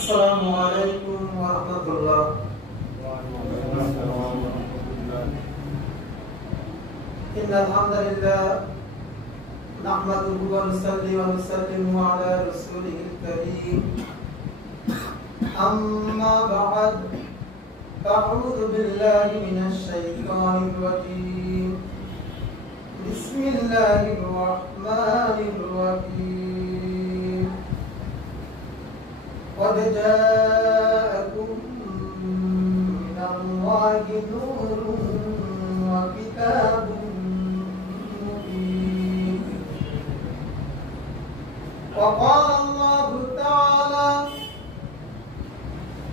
السلام عليكم ورحمة الله. إن الحمد لله نحمده ونصلي ونسلم على رسوله الكريم. أما بعد، أعوذ بالله من الشيطان الرجيم. بسم الله الرحمن الرحيم. قد جاءكم من الله نور وكتاب مبين. وقال الله تعالى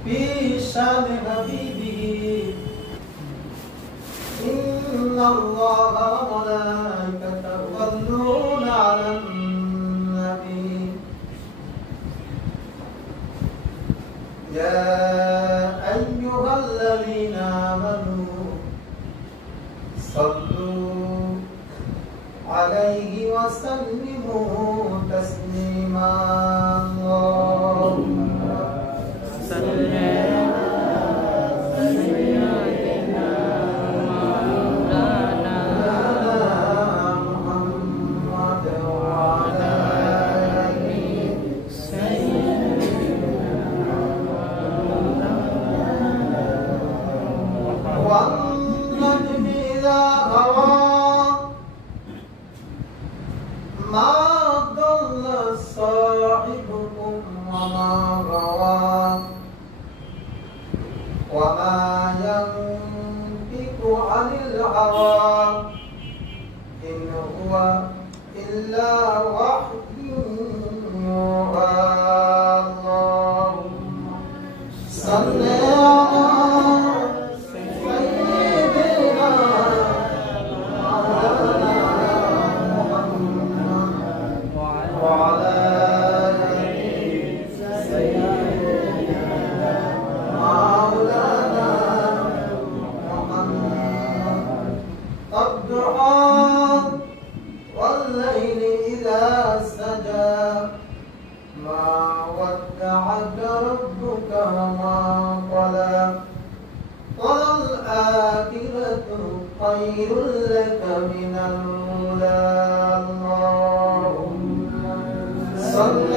في شان حبيبه: إن الله وملائكته يصلون على النبي يا أيها الذين آمنوا صلوا عليه وسلموا تسليما. اللهم صل وما ينطق عن الهوى إن هو إلا وحي يوحى. اللهم صل على سيدنا محمد وعلى والليل إذا سجى ما ودعك ربك وما قلى وللآخرة خير لك من الأولى. اللهم صل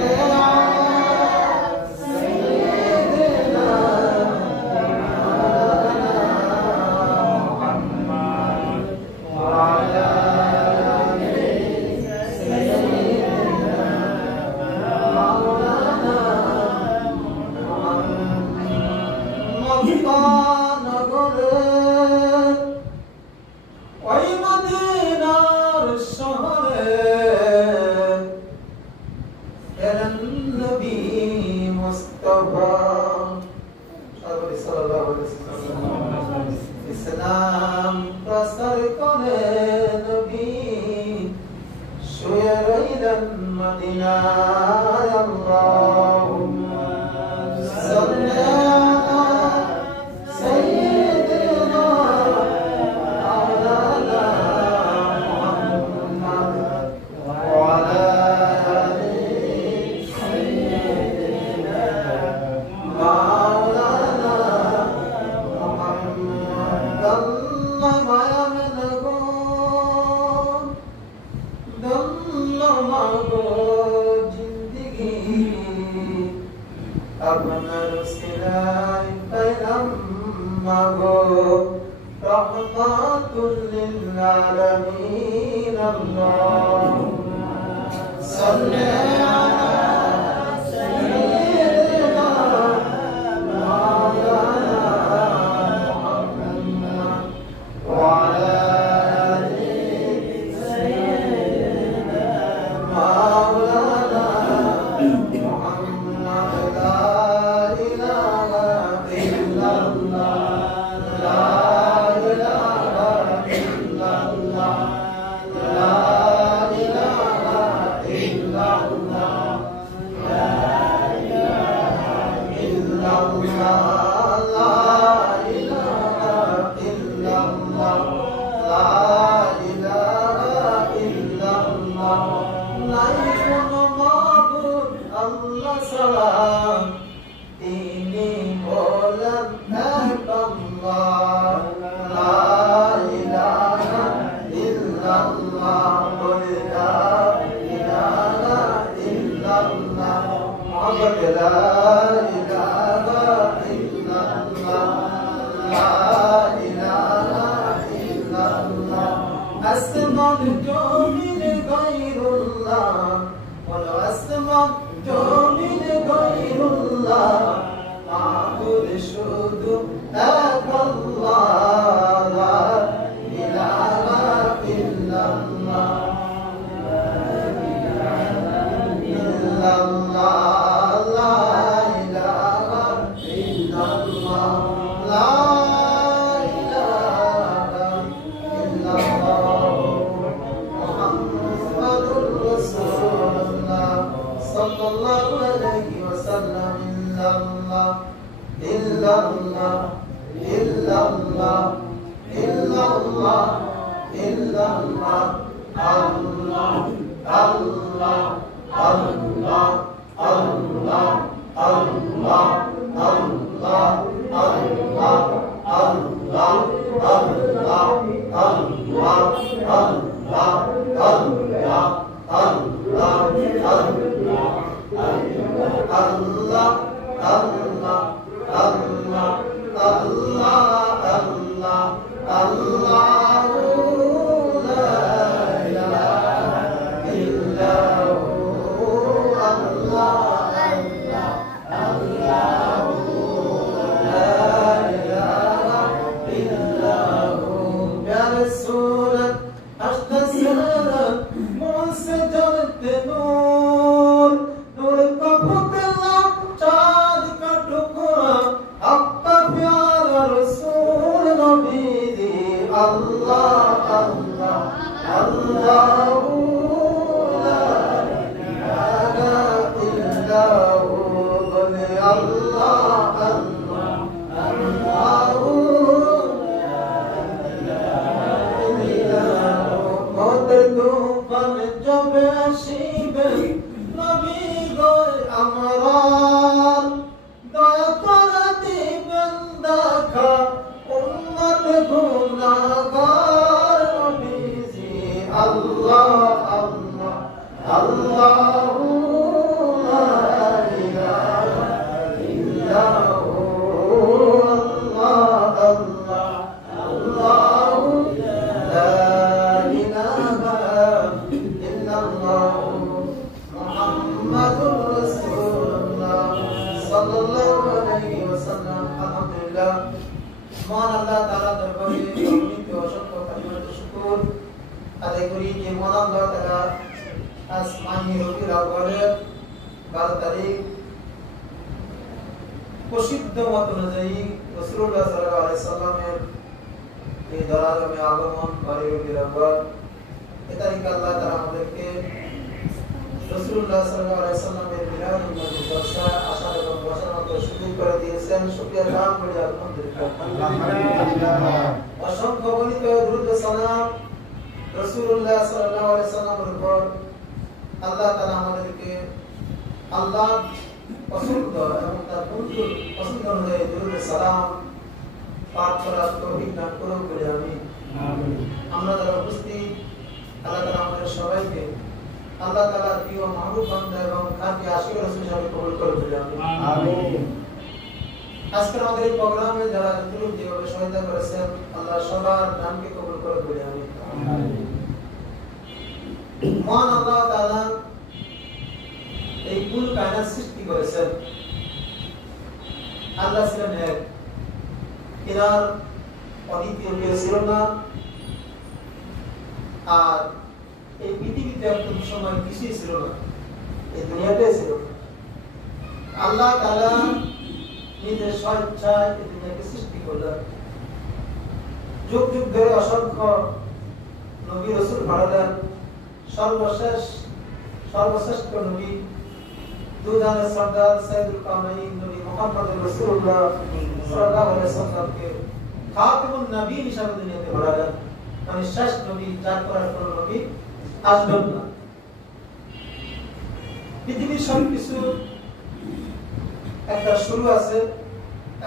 ইসলাম প্রসার করে নবী শুয়ে রইলেন মদিনায়। আল্লাহুম্মা সাল্লি আলা সাইয়্যিদিনা মাওলানা মুহাম্মদ ওয়া আলা আলি সাইয়্যিদিনা মাওলানা মুহাম্মদ। जिंदगी আপনার সিনায় পেলাম মাগো রহমাতুল লিল আলামিন। আল্লাহুম্মা সাল্লি আলা সাইয়্যিদিনা মাওলানা মুহাম্মদ ওয়া আলা পৃথিবীর সবকিছু একটা শুরু আছে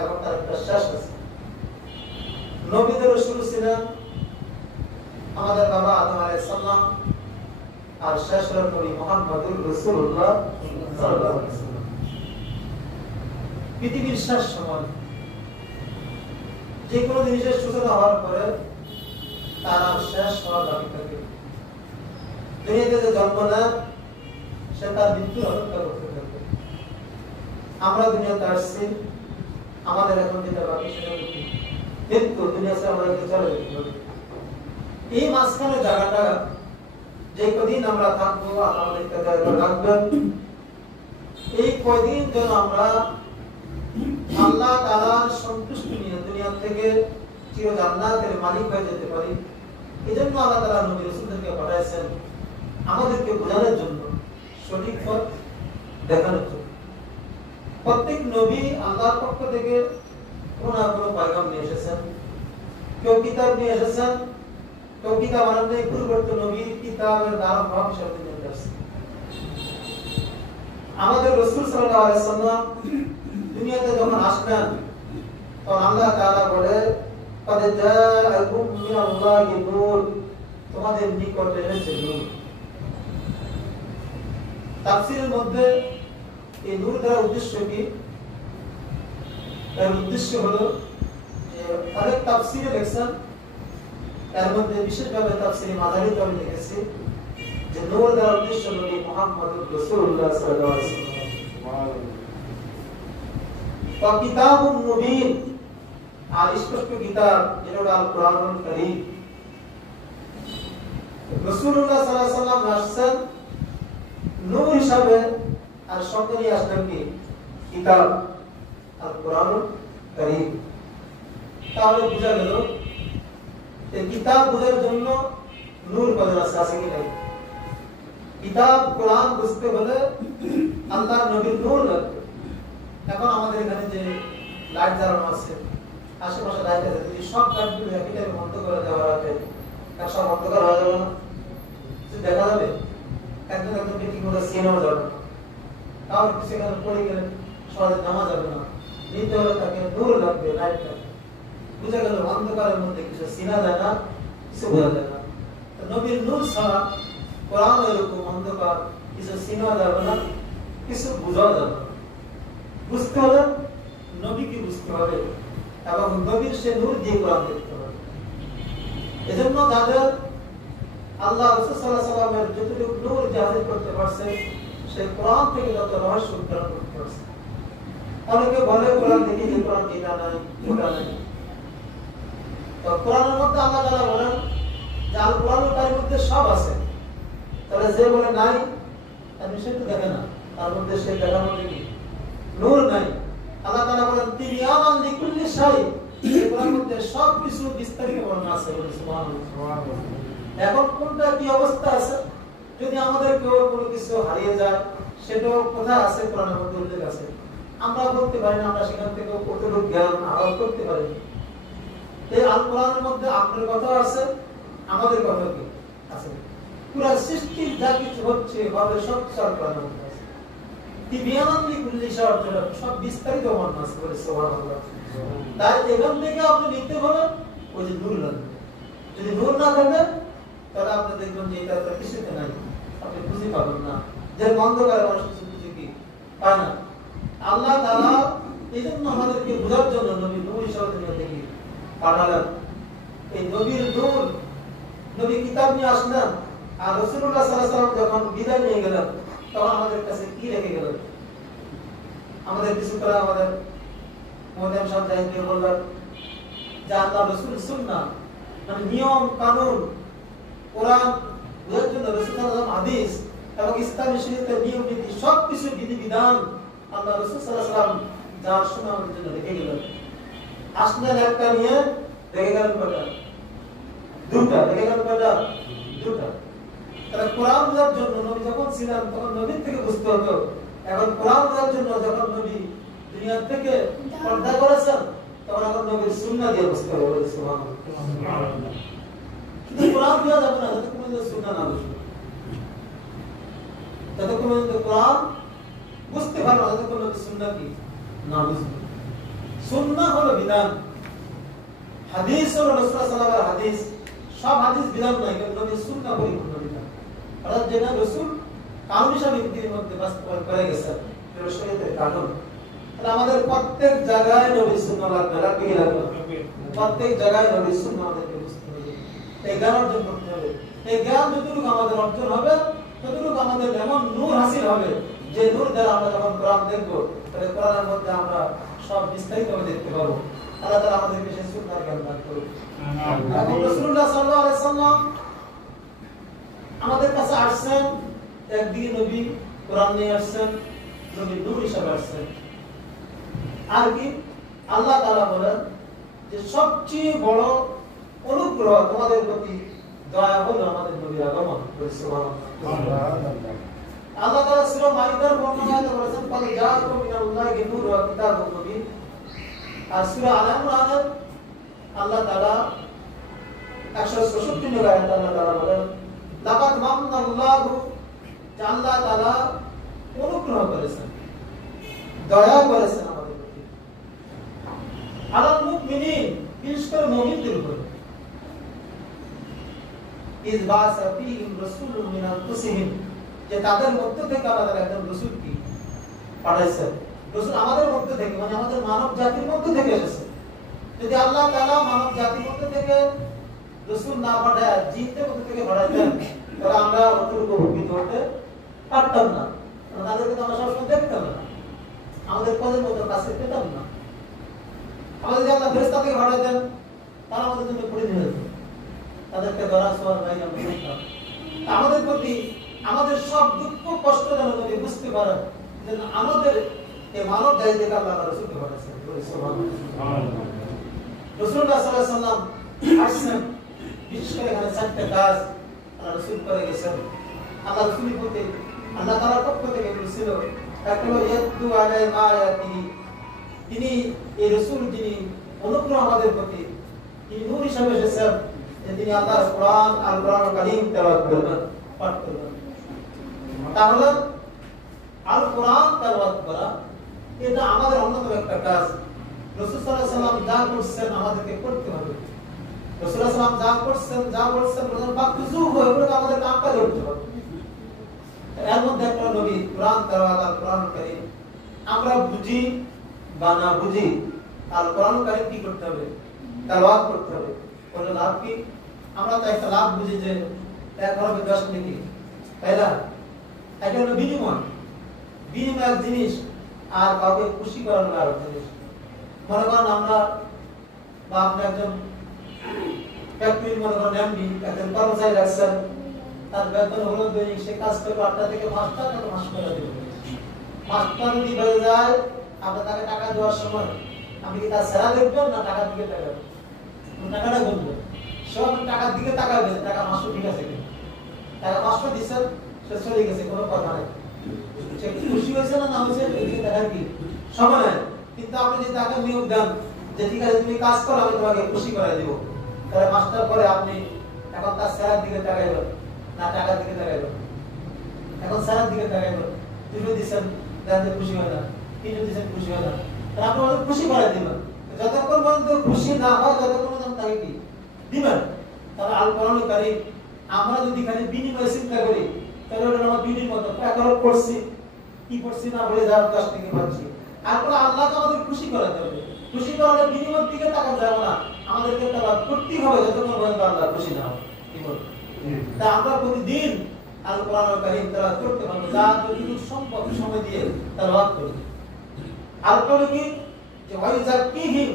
এবং তার একটা শেষ আছে। নবীদেরও শুরু ছিলেন আমাদের বাবা আদম আলাইহিস সালাম, আর শেষ হলো নবী মুহাম্মদুর রাসূলুল্লাহ সাল্লাল্লাহু আলাইহি ওয়াসাল্লাম। পৃথিবীর শেষ সময় যে কোনো জিনিসের সূচনা হওয়ার পরে তার আর শেষ হওয়ার দাবি থাকে। দুনিয়াতে যে জন্ম নেয় সে তার মৃত্যুর অপেক্ষা করতে থাকে। আমরা দুনিয়াতে আসছি, আমাদের এখন যেটা বাকি সেটা কিন্তু দুনিয়াতে আমাদেরকে চলে যেতে হবে। এই মাঝখানে জায়গাটা যে কদিন আমরা থাকবো আমাদেরকে রাখবেন, এই কয়দিন যেন আমরা আল্লাহ তাআলার সন্তুষ্টি নিয়ে দুনিয়া থেকে চির জান্নাতের মালিক হয়ে যেতে পারি। এই জন্য আল্লাহ তাআলা নবী রাসূলদেরকে পাঠাইছেন আমাদেরকে বোঝানোর জন্য, সঠিক পথ দেখানোর জন্য। প্রত্যেক নবী আল্লাহর পক্ষ থেকে কোনো না কোনো পয়গাম নিয়ে এসেছেন। কেউ কিতাব নিয়ে এসেছেন, কেউ কিতাব আনেন নাই, পূর্ববর্তী নবীর কিতাবের দ্বারা ভাব হিসাবে নিয়ে আসছেন। আমাদের রাসূল সাল্লাল্লাহু আলাইহি ওয়াসাল্লাম দুনিয়াতে যখন আসবেন তখন আল্লাহ তাআলা বলে قد جاءكم من الله نور, তোমাদের নিকটে এসেছে নূর। তাফসীরের মধ্যে এই নূর দ্বারা উদ্দেশ্য কি? এর উদ্দেশ্য হলো যে অনেক তাফসীরে লেখছেন, এর মধ্যে বিশেষভাবে তাফসীরে মাদারিতে আমি লিখেছি যে নূর দ্বারা উদ্দেশ্য হলো মুহাম্মদুর রাসূলুল্লাহ সাল্লাল্লাহু আলাইহি ওয়াসাল্লাম। ওয়া কিতাবুম মুবিন, আর স্পষ্ট কিতাব যেটা হলো আল কোরআনুল কারীম। রাসূলুল্লাহ সাল্লাল্লাহু আলাইহি ওয়াসাল্লাম আসছেন নূর হিসাবে, আর সঙ্গে নিয়ে আসলেন কি? কিতাব আল কোরআনুল কারীম। তাহলে বোঝা গেল এই কিতাব বোঝার জন্য নূর বদল আছে কি নাই? কিতাব কোরআন বুঝতে হলে আল্লাহর নবীর নূর লাগবে। এখন আমাদের এখানে যে লাইট জ্বালানো আছে, আশেপাশে লাইট আছে, যদি সব লাইটগুলো একই টাইমে বন্ধ করে দেওয়া হয় তার সব বন্ধ করা হয়ে যাবে না? দেখা যাবে একজন একজনকে ঠিক মতো চেনাও যাবে না, কারণ সেখানে পড়ে গেলে সহজে নামা যাবে না। নিতে হলে তাকে নূর লাগবে, লাইট লাগবে। বুঝা গেল অন্ধকারের মধ্যে কিছু চেনা যায় না, কিছু বোঝা যায় না। নবীর নূর ছাড়া কোরআন এরকম অন্ধকার, কিছু চেনা যাবে না, কিছু বোঝা যাবে না। বুঝতে হলে নবীকে বুঝতে হবে এবং নবীর সে নূর দিয়ে কোরআন দেখতে হবে। এজন্য যাদের আল্লাহ রাসূল সাল্লাল্লাহু আলাইহি ওয়াসাল্লামের যতটুকু নূর জাহির করতে পারছে, সে কোরআন থেকে যত রহস্য উদ্ধার করতে পারছে। অনেকে বলে কোরআন থেকে যে কোরআন এটা নাই ওটা নাই, তো কোরআনের মধ্যে আল্লাহ তাআলা বলেন যে আল কোরআনুল কারীমের মধ্যে সব আছে। তাহলে যে বলে নাই তার নিশ্চয়ই তো দেখে না, তার মধ্যে সে দেখার মধ্যে কি নূর নাই। আল্লাহ তাআলা বলেন তিবিয়ানান লিকুল্লি শাই, এই কোরআনের মধ্যে সব কিছু বিস্তারিত বর্ণনা আছে। সুবহানাল্লাহ। এখন কোনটা কি অবস্থা আছে, যদি আমাদের কেউ কোনো কিছু হারিয়ে যায় সেটাও কোথায় আছে কোরআনের মধ্যে উল্লেখ আছে। আমরা বলতে পারি না, আমরা সেখান থেকে কতটুকু জ্ঞান আহরণ করতে পারি। এই আল কোরআনের মধ্যে আপনার কথা আছে, আমাদের কথা কি আছে? পুরো সৃষ্টির যা কিছু হচ্ছে হবে সব আল কোরআনের মধ্যে আছে। তিবিয়ানান লিকুল্লি শাই, সব বিস্তারিত বর্ণনা আছে বলে সুবহানাল্লাহ। তাই এখান থেকে আপনি নিতে হলে ওই যে নূর লাগবে। যদি নূর না থাকে তাহলে আপনি দেখবেন যে এটা কিছুতে নাই, আপনি বুঝতে পারবেন না। যে অন্ধকারে মানুষ কিছু বুঝে কি পায় না। আল্লাহ তাআলা এই জন্য আমাদেরকে বোঝার জন্য নবী নূর হিসেবে দুনিয়া থেকে পাঠালেন। এই নবীর নূর, নবী কিতাব নিয়ে আসলেন, আর রাসূলুল্লাহ সাল্লাল্লাহু আলাইহি ওয়াসাল্লাম যখন বিদায় নিয়ে গেলেন তখন আমাদের কাছে কি রেখে গেলেন? আমাদের কিছু করে আমাদের মোহাম্মদ সাহেব জাহিদ বললেন যে আল্লাহ রাসূল সুন্নাহ মানে নিয়ম কানুন, কোরআন বোঝার জন্য রাসূল সাল্লাল্লাহু আলাইহি ওয়াসাল্লাম হাদিস এবং ইসলামী শরীয়তের নিয়ম নীতি সবকিছু বিধিবিধান আল্লাহ রাসূল সাল্লাল্লাহু আলাইহি ওয়াসাল্লাম যার শোনা আমাদের জন্য রেখে গেলেন। আসলেন একটা নিয়ে রেখে গেলেন কয়টা? দুটা। রেখে গেলেন কয়টা? দুটা। তাহলে কোরআন বোঝার জন্য নবী যখন ছিলেন তখন নবীর থেকে বুঝতে হতো, এখন কোরআন বোঝার জন্য যখন নবী দুনিয়া থেকে পর্দা করেছেন তখন এখন নবীর সুন্নাহ দিয়ে বুঝতে হবে। সুবহানাল্লাহ। কিন্তু কোরআন বোঝা যাবে না যতক্ষণ পর্যন্ত সুন্নাহ না বুঝবে, যতক্ষণ পর্যন্ত কোরআন বুঝতে পারবে না ততক্ষণ পর্যন্ত সুন্নাহ কি না বুঝবে। সুন্নাহ হলো বিধান, হাদিস হলো রাসূল সাল্লাল্লাহু আলাইহি ওয়াসাল্লামের হাদিস। সব হাদিস বিধান নয়, কিন্তু নবীর সুন্নাহ পরিপূর্ণ বিধান। অর্থাৎ যেটা রাসূল কানুন হিসাবে পৃথিবীর মধ্যে বাস্তবায়ন করে গেছেন, এটা শরীয়তের কানুন। আমাদের প্রত্যেক জায়গায় নবীর সুন্নাহ লাগবে, লাগবে কি লাগবে? প্রত্যেক জায়গায় নবীর সুন্নাহ আমাদেরকে বুঝতে হবে, এই জ্ঞান অর্জন করতে হবে। এই জ্ঞান যতটুকু আমাদের অর্জন হবে ততটুকু আমাদের এমন নূর হাসিল হবে যে নূর দ্বারা আমরা যখন কোরআন দেখবো তাহলে কোরআনের মধ্যে আমরা সব বিস্তারিতভাবে দেখতে পাবো। আল্লাহ তাআলা আমাদেরকে সেই সুন্নাহর জ্ঞান দান করুন। এবং রাসূলুল্লাহ সাল্লাল্লাহু আলাইহি ওয়াসাল্লাম আমাদের কাছে আসছেন, একদিকে নবী কোরআন নিয়ে আসছেন, নবী নূর হিসেবে আসছেন। আর কি আল্লাহ তাআলা বলেন যে সবচেয়ে বড় অনুগ্রহ তোমাদের প্রতি দয়া হলো আমাদের নবীর আগমন। সুবহানাল্লাহ। আল্লাহ তাআলা সূরা মাইদার বর্ণনায় বলেছেন ফাল জাআকুম মিনাল্লাহি নূরুন ওয়া কিতাবুম মুবিন। আর সূরা আল ইমরানের আল্লাহ তাআলা 166 নম্বর আয়াতে আল্লাহ তাআলা বলেন লাকাদ মান্নাল্লাহু, যে আল্লাহ তাআলা অনুগ্রহ করেছেন, দয়া করেছেন আমাদের প্রতি, আলাল মুমিনিন, বিশেষ করে মুমিনদের উপর, ইয বা'সা ফীহিম রাসূলুম মিন আনফুসিহিম, যে তাদের মধ্য থেকে আল্লাহ তাআলা একজন রাসূল কি পাঠাইছেন। রাসূল আমাদের মধ্য থেকে, মানে আমাদের মানব জাতির মধ্য থেকে এসেছে। যদি আল্লাহ তাআলা মানব জাতির মধ্য থেকে রাসূল না পাঠায় জিনদের মধ্য থেকে পাঠাইতেন তাহলে আমরা অতটুকু উপকৃত হতে পারতাম না, কারণ তাদেরকে তো আমরা সবসময় দেখতাম না, আমাদের পদের মতো কাছে পেতাম না। আমাদের যদি আল্লাহ ফেরেশতা থেকে পাঠাইতেন তারা আমাদের জন্য পড়ে নিয়ে যেত, তাদেরকে ধরা ছোঁয়ার বাইরে আমরা দেখতাম। আমাদের প্রতি আমাদের সব দুঃখ কষ্ট যেন নবী বুঝতে পারেন যে আমাদের এই মানব জাতি থেকে আল্লাহ রাসূলকে পাঠাইছেন। সুবহানাল্লাহ। রাসূলুল্লাহ সাল্লাল্লাহু আলাইহি ওয়াসাল্লাম আসছেন, বিশেষ করে এখানে চারটি কাজ আল্লাহ রাসূল করে গেছেন। আল্লাহ রাসূলের প্রতি আল্লাহ তাআলার পক্ষ থেকে বলেছিল এক হলো ইয়াতু আলাই মা আয়াতি, তিনি এই রাসূল যিনি অনুগ্রহ আমাদের প্রতি, তিনি নূর হিসেবে এসেছেন, যে তিনি আল্লাহর কোরআন আল কোরআনুল কারীম তেলাওয়াত করবেন, পাঠ করবেন। তাহলে আল কোরআন তেলাওয়াত করা এটা আমাদের অন্যতম একটা কাজ। রাসূল সাল্লাল্লাহু আলাইহি ওয়াসাল্লাম যা করছেন আমাদেরকে করতে হবে। রাসূল সাল্লাল্লাহু আলাইহি ওয়াসাল্লাম যা করছেন যা বলছেন বাকযু হয়ে ওটা আমাদের কাজ করতে হবে। এর মধ্যে একটা নবী কোরআন তেলাওয়াত আল কোরআনুল কারীম, আমরা বুঝি বা না বুঝি আল কোরআনুল কারীম কি করতে হবে? তেলাওয়াত করতে হবে। বলে লাভ কি? আমরা তো একটা লাভ বুঝি যে 1 হরফে 10 নেকি, তাই না? এটা হলো বিনিময়, বিনিময়ের জিনিস, আর কাউকে খুশি করানোর আর জিনিস। মনে করেন আমরা বা আপনি একজন ফ্যাক্টরির মনে করেন এমডি, একজন কর্মচারী রাখছেন, তার বেতন হলো দৈনিক, সে কাজ করবে 8টা থেকে 5টা, তাকে মাস করে দেবে। মাসটা যদি হয়ে যায় আপনি তাকে টাকা দেওয়ার সময় আপনি কি তার সেরা দেখবেন না টাকার দিকে তাকাবেন? টাকাটা গুনবেন, সব টাকার দিকে তাকাবেন, টাকা মাসও ঠিক আছে কিনা, টাকা মাসও দিচ্ছেন, সে চলে গেছে, কোনো কথা নেই, সে খুশি হয়েছে না হয়েছে এদিকে দেখার কি সময় নেই। কিন্তু আপনি যদি তাকে নিয়োগ দেন যে ঠিক আছে তুমি কাজ করো, আমি তোমাকে খুশি করে দিব, তাহলে মাসটার পরে আপনি এখন তার সেরার দিকে তাকাইবেন না টাকার দিকে তাকাইবেন? এখন সেরার দিকে তাকাইবেন। দুটো দিচ্ছেন দেখতে খুশি হয় না, তিনটে দিচ্ছেন খুশি হয় না, তাহলে আপনি ওদের খুশি করে দিবেন। যতক্ষণ পর্যন্ত খুশি না হয় ততক্ষণ পর্যন্ত তাকে কি দিবেন। তাহলে আল কোরআনুল কারীম আমরা যদি খালি বিনিময় চিন্তা করি তাহলে ওটা আমার বিনির মতো একবার পড়ছি কি পড়ছি না বলে যাওয়ার কাছ থেকে পাচ্ছি। আর পরে আল্লাহকে আমাদের খুশি করাতে হবে, খুশি করালে বিনিময়ের দিকে তাকানো যাবে না, আমাদেরকে তাওয়াত করতেই হবে যতক্ষণ পর্যন্ত আল্লাহ খুশি না হয়। কি বলবো? তা আমরা প্রতিদিন আল কোরআনুল কারীম তেলাওয়াত করতে হবে, যা যতটুকু সম্ভব সময় দিয়ে তেলাওয়াত করব। আর পরে কি যে ওয়াইজাকিহিম,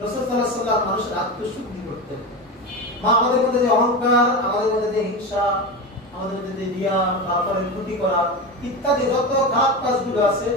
রাসূল সাল্লাল্লাহু আলাইহি ওয়াসাল্লাম মানুষের আত্মশুদ্ধি করতেন। আমাদের মধ্যে যে অহংকার, আমাদের মধ্যে যে হিংসা, আমাদের মধ্যে যে রিয়া, তারপরে ত্রুটি করা ইত্যাদি যত খারাপ কাজগুলো আছে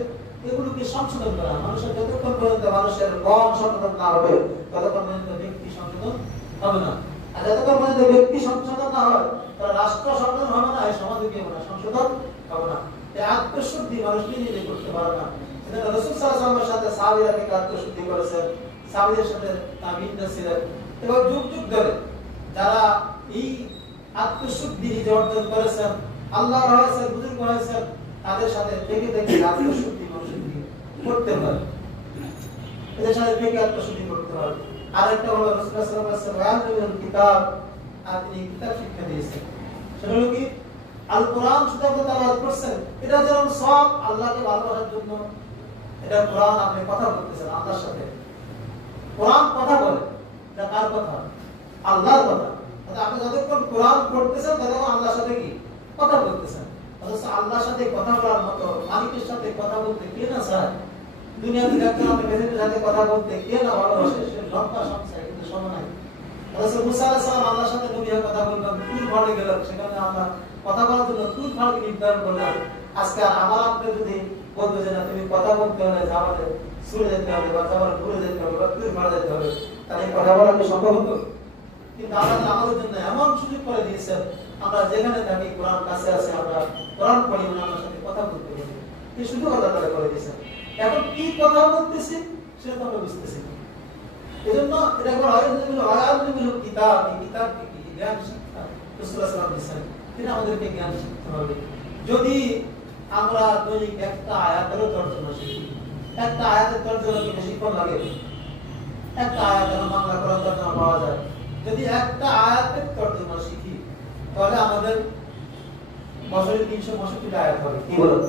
এগুলোকে সংশোধন করা। মানুষের যতক্ষণ পর্যন্ত মানুষের মন সংশোধন না হবে ততক্ষণ পর্যন্ত ব্যক্তি সংশোধন হবে না। আর যতক্ষণ পর্যন্ত ব্যক্তি সংশোধন না হয় তাহলে রাষ্ট্র সংশোধন হবে না, এই সমাজ কি হবে না, সংশোধন হবে না। এই আত্মশুদ্ধি মানুষ নিজে করতে পারে না। সেটা রাসূল সাল্লাল্লাহু আলাইহি ওয়াসাল্লামের সাথে সাহাবীরা থেকে আত্মশুদ্ধি করেছেন, সাহাবীদের সাথে তাবিঈনরা ছিলেন, এবং যুগ যুগ ধরে যারা এই আত্মশুদ্ধি নিজে অর্জন করেছেন, আল্লাহ রয়েছেন, বুজুর্গ হয়েছেন, তাদের সাথে থেকে থেকে আত্মশুদ্ধি মানুষের করতে পারে, এদের সাথে থেকে আত্মশুদ্ধি করতে পারে। আরেকটা হলো রাসূলুল্লাহ সাল্লাল্লাহু আলাইহি ওয়াসাল্লাম কিতাব, আর তিনি কিতাব শিক্ষা দিয়েছেন। সেটা হলো কি আল কোরআন শুধু আপনি তেলাওয়াত করছেন, এটা যেমন সব আল্লাহকে ভালোবাসার জন্য, এটা কোরআন, আপনি কথা বলতেছেন আল্লাহর সাথে। কোরআন কথা বলে, এটা কার কথা? আল্লাহর কথা। আপনি যতক্ষণ কোরআন পড়তেছেন ততক্ষণ আল্লাহর সাথে কি কথা বলতেছেন। অথচ আল্লাহর সাথে কথা বলার মতো মালিকের সাথে কথা বলতে কে না চায়? দুনিয়াতে দেখতে আপনি প্রেসিডেন্টের সাথে কথা বলতে কে না ভালোবাসে? সে লম্বা সংসার, কিন্তু সময় নাই। অথচ মুসা আলাইহিস সালাম আল্লাহর সাথে নবী হয়ে কথা বললেন, তুর ফাড়ে গেলেন, সেখানে আল্লাহ কথা বলার জন্য তুর ফাড়কে নির্ধারণ করলেন। আজকে আমার আপনি যদি বলতে যে না তুমি কথা বলতে হলে আমাদের সুরে যেতে হবে বা আমার ঘুরে যেতে হবে বা তুর ফাড়ে যেতে হবে, তাহলে কথা বলা কি সম্ভব হতো? কিন্তু আল্লাহ আমাদের জন্য এমন সুযোগ করে দিয়েছেন, আমরা যেখানে থাকি কোরআন কাছে আছে, আমরা কোরআন পড়ি, আমার সাথে কথা বলতে পারি। এই সুযোগ আল্লাহ তাআলা করে দিয়েছেন। এখন কি কথা বলতেছি সেটা তো আমরা বুঝতেছি না। এজন্য এটা কোনো আয়াতুল কিতাব, এই কিতাবটি কি জ্ঞান শিক্ষা রাসূলুল্লাহ সাল্লাল্লাহু আলাইহি ওয়াসাল্লাম দিয়েছেন, এটা আমাদেরকে জ্ঞান শিখতে হবে। যদি আমরা দৈনিক একটা আয়াতেরও তর্জমা শিখি, একটা আয়াতের তর্জমা কি বেশিক্ষণ লাগে? একটা আয়াতের বাংলা কোরআন তর্জমা পাওয়া যায়। যদি একটা আয়াতের তর্জমা শিখি তাহলে আমাদের বছরে 365 আয়াত হবে। কি বলেন?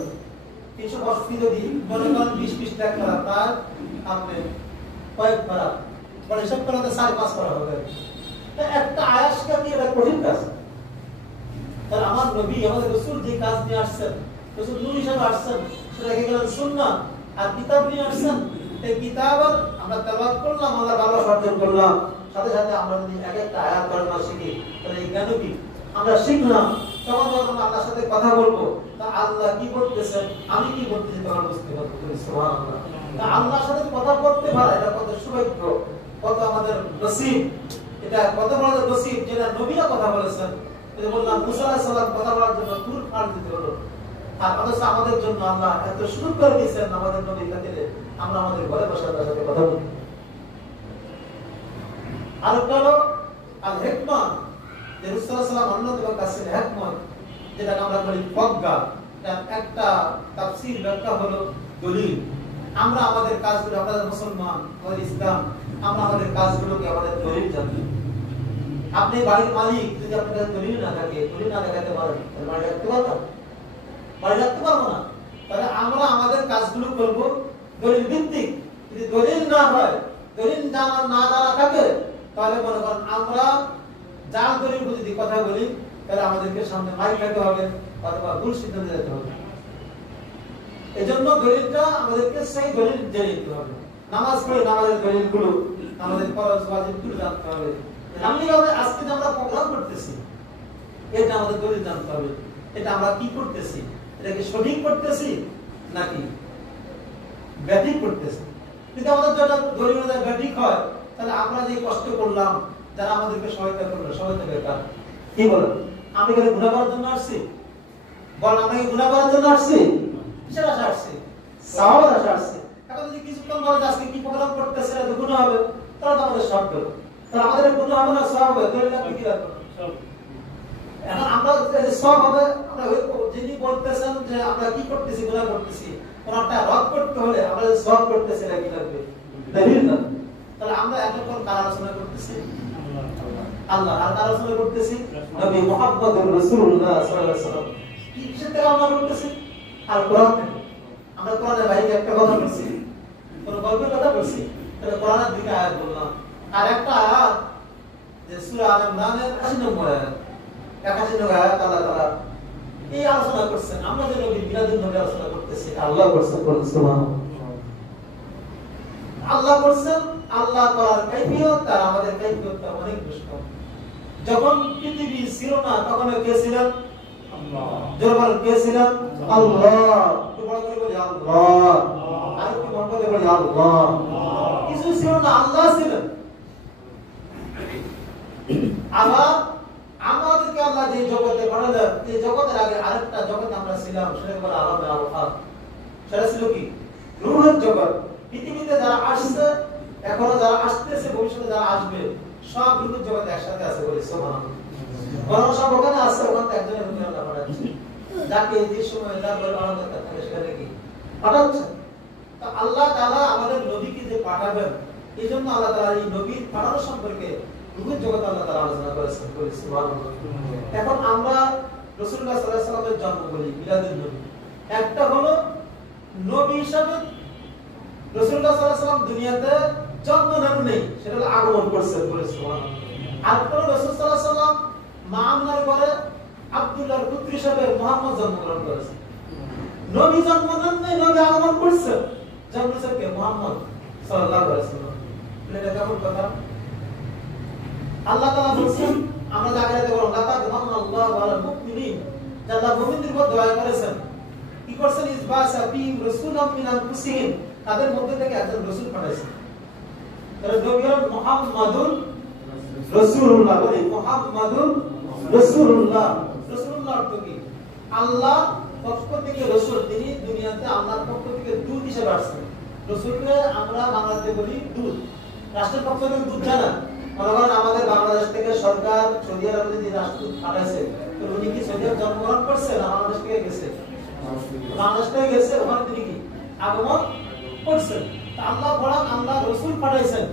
365 যদি মনে করেন 20 টাকা করা, তার আপনি কয়েক পারা মানে সব করাতে 4-5 করা হবে। তো একটা আয়াত শেখা কি এটা কঠিন কাজ? তাহলে আমার নবী, আমাদের রাসূল যে কাজ নিয়ে আসছেন, রাসূল নূর হিসেবে আসছেন, সেটা কি গেলেন সুন্নাহ, আর কিতাব নিয়ে আসছেন। এই কিতাব আমরা তেলাওয়াত করলাম, আমরা ভালোবাসা অর্জন করলাম, সাথে সাথে আমরা যদি এক একটা আয়াত তর্জমা শিখি তাহলে এই জ্ঞান কি আমরা শিখলাম। তখন যখন আল্লাহর সাথে কথা বলবো, তা আল্লাহ কি বলতেছেন, আমি কি বলতেছি, তখন বুঝতে পারবো। সুবহানাল্লাহ। তা আল্লাহর সাথে কথা বলতে পারা এটা কত সৌভাগ্য, কত আমাদের নসিব। এটা কত বড় নসিব যেটা নবীরা কথা বলেছেন। এই বললাম মুসা আলাইহিস সালাম কথা বলার জন্য তুর পাড় দিতে হলো, আর অথচ আমাদের জন্য আল্লাহ এত সুযোগ করে দিয়েছেন, আমাদের নবী খাতিরে আমরা আমাদের ঘরে বসে আল্লাহর সাথে কথা বলি। আর হলো আল হিকমা, যে রাসূলুল্লাহ সাল্লাল্লাহু আলাইহি ওয়াসাল্লাম অন্যতম কাছে হিকমত, যেটা আমরা বলি প্রজ্ঞা। একটা তাফসীর ব্যাখ্যা হলো দলিল। আমরা আমাদের কাজগুলো, আমরা মুসলমান, আমাদের ইসলাম, আমরা আমাদের কাজগুলোকে আমাদের দলিল জানি। আপনি বাড়ির মালিক, যদি আপনার কাছে দলিল না থাকে, দলিল না দেখাতে পারেন, তাহলে বাড়ি রাখতে পারবেন? বাড়ি রাখতে পারবো না। তাহলে আমরা আমাদের কাজগুলো করব দলিল ভিত্তিক। যদি দলিল না হয়, দলিল না জানা থাকে, তাহলে মনে করেন আমরা যার দলিল যদি কথা বলি, তাহলে আমাদেরকে সামনে মাইক খেতে হবে অথবা ভুল সিদ্ধান্ত দিতে হবে। এজন্য দলিলটা আমাদেরকে সেই দলিল জেনে নিতে হবে। নামাজ পড়ে নামাজের দলিলগুলো, আমাদের ফরজ ওয়াজিবগুলো জানতে হবে। আমি আজকে যে আমরা প্রোগ্রাম করতেছি, এটা আমাদের দলিল জানতে হবে। এটা আমরা কি করতেছি, এটা কি সঠিক করতেছি নাকি ব্যাঠিক করতেছি। কিন্তু আমাদের যেটা দলিল অনুযায়ী ব্যাঠিক হয়, তাহলে আমরা যে কষ্ট করলাম, যারা আমাদেরকে সহায়তা করলো, সহায়তা বেকার। কি বলেন? আমি কি গুনাহ করার জন্য আসছি? বল, আমরা কি গুনাহ করার জন্য আসছি? কিসের আশা আসছি? সওয়াবের আশা আসছি। এখন যদি কিছুক্ষণ পরে আজকে কি প্রোগ্রাম করতেছে, এটা গুনাহ হবে, তাহলে তো আমাদের সব হবে। তাহলে আমাদের গুনাহ হবে না সওয়াব হবে? দলিল আপনি কি রাখবেন? এখন আমরা যে সওয়াব হবে, আমরা যিনি বলতেছেন যে আমরা কি করতেছি, গুনাহ করতেছি, কোনটা রদ করতে হলে আমরা যে সওয়াব করতেছি, এটা কি লাগবে? দলিল না। তাহলে আমরা এতক্ষণ কার আলোচনা করতেছি? আল্লাহ। আর কার আলোচনা করতেছি? নবী মুহাম্মদুর রাসূলুল্লাহ সাল্লাল্লাহু আলাইহি ওয়াসাল্লাম। কি কিসের থেকে আমরা করতেছি? আর কোরআন থেকে। আমরা কোরআনের বাইরে একটা কথা বলছি, কোন গল্পের কথা বলছি, তাহলে কোরআনের দিকে আয়াত বললাম। আর একটা আয়াত যে সূরা আল ইমরানের ৮০ নম্বর আয়াত, ৮১ নম্বর আয়াত আল্লাহ তাআলা এই আলোচনা করছেন। আমরা যে নবী মিলাদুন নবী আলোচনা করতেছি, আল্লাহ করছেন। সুবহানাল্লাহ। আল্লাহ করছেন। আল্লাহ করার কাইফিয়ত আর আমাদের কাইফিয়তটা অনেক দুষ্কর। যখন পৃথিবী ছিল না, তখন কে ছিলেন? আল্লাহ। যখন কে ছিলেন? আল্লাহ। একটু বড় করে বলি আল্লাহ। আর একটু বড় করে বলি আল্লাহ। কিছু ছিল না, আল্লাহ ছিলেন। আবার আমাদেরকে আল্লাহ যে জগতে পাঠালেন, এই জগতের আগে আরেকটা জগতে আমরা ছিলাম, সেটা বলে আলাদা আলাদা। সেটা ছিল কি? রূহের জগৎ। পৃথিবীতে যারা আসছে, এখনো যারা আসতেছে, ভবিষ্যতে যারা আসবে, সব রূহের জগতে একসাথে আছে বলে সুবহানাল্লাহ। বরং সব ওখানে আছে, ওখানে একজনের রূহে আল্লাহ পাঠাচ্ছে, যাকে যে সময় যার বলে আলাদা থাকে সেটা কি পাঠাচ্ছে। তো আল্লাহ তাআলা আমাদের নবীকে যে পাঠাবেন, এই জন্য আল্লাহ তাআলা এই নবীর পাঠানো সম্পর্কে রূহের জগতে আল্লাহ তাআলা আলোচনা করেছেন বলে সুবহানাল্লাহ। এখন আমরা রাসূলুল্লাহ সাল্লাল্লাহু আলাইহি ওয়াসাল্লামের জন্ম বলি মিলাদুন নবী। একটা হলো নবী হিসাবে রাসূলুল্লাহ সাল্লাল্লাহু আলাইহি ওয়াসাল্লাম দুনিয়াতে জন্ম নেন নেই, সেটা হলো আগমন করছেন বলে সুবহানাল্লাহ। আর পরে রাসূল সাল্লাল্লাহু আলাইহি ওয়াসাল্লাম মা আমিনার ঘরে আব্দুল্লাহর পুত্র হিসেবে মুহাম্মদ জন্মগ্রহণ করেছেন। নবী জন্ম নেন নেই, নবী আগমন করছেন, জন্মেছেন কে? মুহাম্মদ সাল্লাল্লাহু আলাইহি ওয়াসাল্লাম। এটা কেমন কথা? আল্লাহ তাআলা বলেন, আমরা আয়াতে বললাম লাকাদ মান্নাল্লাহু আলাল মুমিনিন, যে আল্লাহ মুমিনদের উপর দয়া করেছেন। কি করছেন? ইসবাসা ফিহিম রাসূলুম মিন আনফুসিহিম, তাদের মধ্যে থেকে একজন রাসূল পাঠাইছেন। তাহলে নবী হলেন মুহাম্মাদুর রাসূলুল্লাহ, বলি মুহাম্মাদুর রাসূলুল্লাহ। রাসূলুল্লাহ অর্থ কি? আল্লাহ পক্ষ থেকে রাসূল, তিনি দুনিয়াতে আল্লাহর পক্ষ থেকে দূত হিসেবে আসছেন। রাসূলকে আমরা বাংলাতে বলি দূত। রাষ্ট্রের পক্ষ থেকে দূত জানা, মনে করেন আমাদের বাংলাদেশ থেকে সরকার সৌদি আরবে যদি রাষ্ট্রদূত পাঠাইছে, তো উনি কি সৌদি আরব জন্মগ্রহণ করছে না বাংলাদেশ থেকে গেছে? বাংলাদেশ থেকে গেছে, ওখানে তিনি কি আগমন করছেন। আল্লাহ বলেন আল্লাহ রাসূল পাঠাইছেন,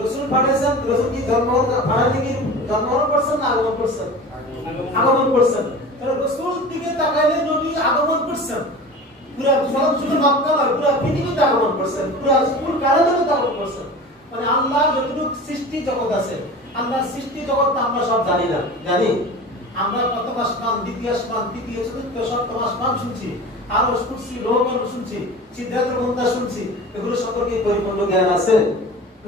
রাসূল পাঠাইছেন, রাসূল কি জন্মগ্রহণ পাঠাইতে কি জন্মগ্রহণ করছেন না আগমন করছেন? আগমন করছেন। তাহলে রাসূল দিকে তাকাইলে নবী আগমন করছেন। পুরো শুধু মক্কা নয়, পুরো পৃথিবীতে আগমন করছেন, পুরো ফুল কায়নাতে আগমন করছেন। মানে আল্লাহ যতটুকু সৃষ্টি জগৎ আছে, আল্লাহর সৃষ্টি জগৎটা আমরা সব জানি না, জানি? আমরা প্রথম আসমান, দ্বিতীয় আসমান, তৃতীয় চতুর্থ সপ্তম আসমান শুনছি, আরো শুনছি, লোহমান শুনছি, সিদ্ধার্থের মন্ত্র শুনছি, এগুলো সম্পর্কে পরিপূর্ণ জ্ঞান আছে?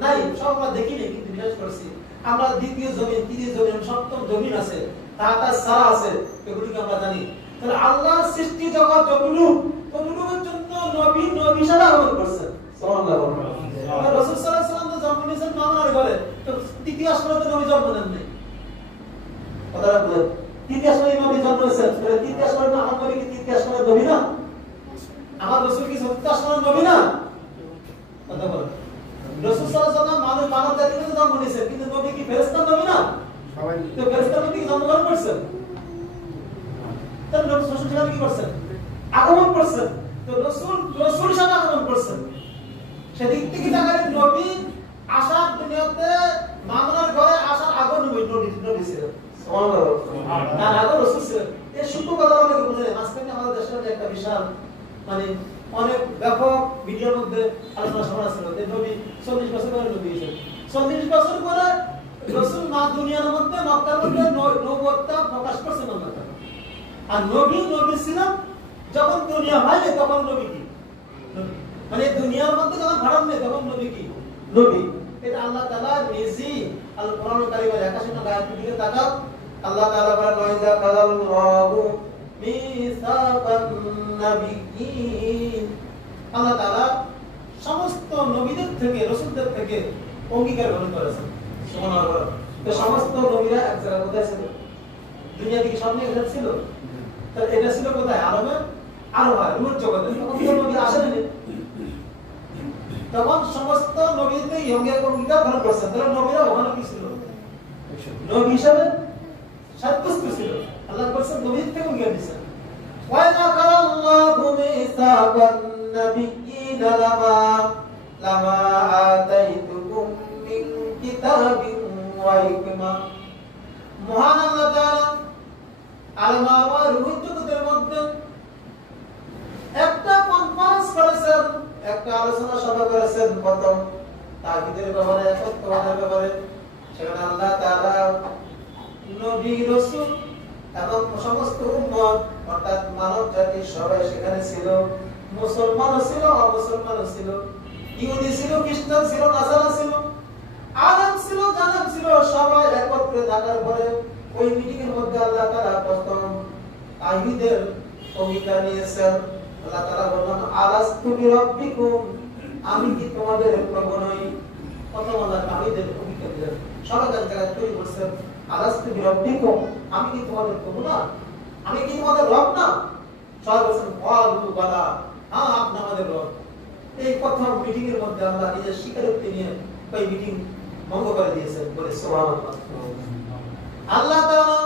নাই, সব আমরা দেখিনি, কিন্তু বিশ্বাস করছি। আমরা দ্বিতীয় জমিন, তৃতীয় জমিন, সপ্তম জমিন আছে, তাহার সারা আছে, এগুলিকে আমরা জানি। তাহলে আল্লাহর সৃষ্টি জগৎ যতটুকু, ততটুকুর জন্য নবী নবী হিসেবে আগমন করছেন। সুবহানাল্লাহ। রাসূল সাল্লাল্লাহু আলাইহি ওয়াসাল্লাম তো জন্ম নিয়েছেন মামার ঘরে, তো তৃতীয় আসমানে তো নবী জন্ম নেন নাই। কথাটা বলেন, তৃতীয় আসমানে নবী জন্ম নিয়েছেন, তৃতীয় আসমানে আমার নবী কি তৃতীয় আসমানের নবী না? আমার রাসূল কি চতুর্থ আসমানের নবী না? কথা বলেন। রাসূল সাল্লাল্লাহু আলাইহি ওয়াসাল্লাম মানব জাতির জন্য জন্ম নিয়েছেন, কিন্তু নবী কি ফেরেশতার নবী না? সবাই তো ফেরেশতার নবী কি জন্মগ্রহণ করছেন? তাহলে রাসূল সাল্লাল্লাহু কি করছেন? আগমন করছেন। তো রাসূল হিসেবে আগমন করছেন। সেদিক থেকে তাকালে নবী আসার দুনিয়াতে মামলার ঘরে আসার আগে নবী ছিলেন। সুবহানাল্লাহ। না আগে রাসূল ছিলেন। এই সূক্ষ্ম কথা অনেকে বুঝে না। আজকে আমাদের দেশের একটা বিশাল মানে অনেক ব্যাপক ভিডিওর মধ্যে আলোচনা সভা ছিল যে নবী 40 বছর পরে নবী হয়েছেন। 40 বছর পরে রাসূল মা দুনিয়ার মধ্যে মক্কার মধ্যে নবুয়তটা প্রকাশ করছেন আল্লাহ তাআলা। আর নবী ছিলেন যখন দুনিয়া হয়নি তখন নবী কি? মানে দুনিয়ার মধ্যে যখন ভাড়া নেই তখন নবী কি? নবী। এটা আল্লাহ তাআলা নিজেই আল কোরআনুল কারীমের 81 নং আয়াতের দিকে তাকান। আল্লাহ তাআলা বলেন ওয়াইজা কালাল্লাহু মিসাকান নাবিয়্যিন। আল্লাহ তাআলা সমস্ত নবীদের থেকে, রাসূলদের থেকে অঙ্গীকার গ্রহণ করেছেন। সুবহানাল্লাহ। তো সমস্ত নবীরা এক জায়গায় কোথায় ছিল? দুনিয়া থেকে সামনে এসে ছিল। তাহলে এটা ছিল কোথায়? আরবে, রূহের জগতে। তখন নবী আসেননি, তখন সমস্ত নবীতে অঙ্গীকার গ্রহণ করছেন। তাহলে নবীরা ওখানে কি ছিল? নবী হিসাবে সাব্যস্ত ছিল। আল্লাহ বলেছেন নবী থেকে অঙ্গীকার দিয়েছেন। ওয়াইযা কালাল্লাহু মিসাকান নাবিয়্যিনা লামা আতাইতুকুম মিন কিতাবিন ওয়া হিকমা। মহান আল্লাহ তাআলা আলমা ওয়া রূহের জগতের মধ্যে একটা কনফারেন্স করেছেন, একটা আলোচনা সভা করেছেন। প্রথম তাওহীদের ব্যাপারে, একত্ববাদের ব্যাপারে। সেখানে আল্লাহ তাআলা নবী, রাসূল এবং সমস্ত উম্মত অর্থাৎ মানব জাতি সবাই সেখানে ছিল। মুসলমানও ছিল, অমুসলমানও ছিল, ইহুদি ছিল, খ্রিস্টান ছিল, নাসারা ছিল, আলেম ছিল, জালেম ছিল, সবাই একত্রে থাকার পরে ওই মিটিং এর মধ্যে আল্লাহ তাআলা প্রথম তাওহীদের অঙ্গীকার নিয়েছেন। আল্লাহ তাআলা বলেন আলাস্তু বিরাব্বিকুম, আমি কি তোমাদের প্রভু নই? প্রথম আল্লাহ তাওহীদের অঙ্গীকার দিলেন। সবাই জায়গায় তৈরি করছেন আলাস্তু বিরাব্বিকুম, আমি কি তোমাদের প্রভু না? আমি কি তোমাদের রব না? সবাই বলেন ক্বালু বালা, হ্যাঁ আপনি আমাদের রব। এই প্রথম মিটিং এর মধ্যে আল্লাহ নিজের স্বীকারোক্তি নিয়ে ওই মিটিং ভঙ্গ করে দিয়েছেন। বলে সুবহানাল্লাহ। আল্লাহ তাআলা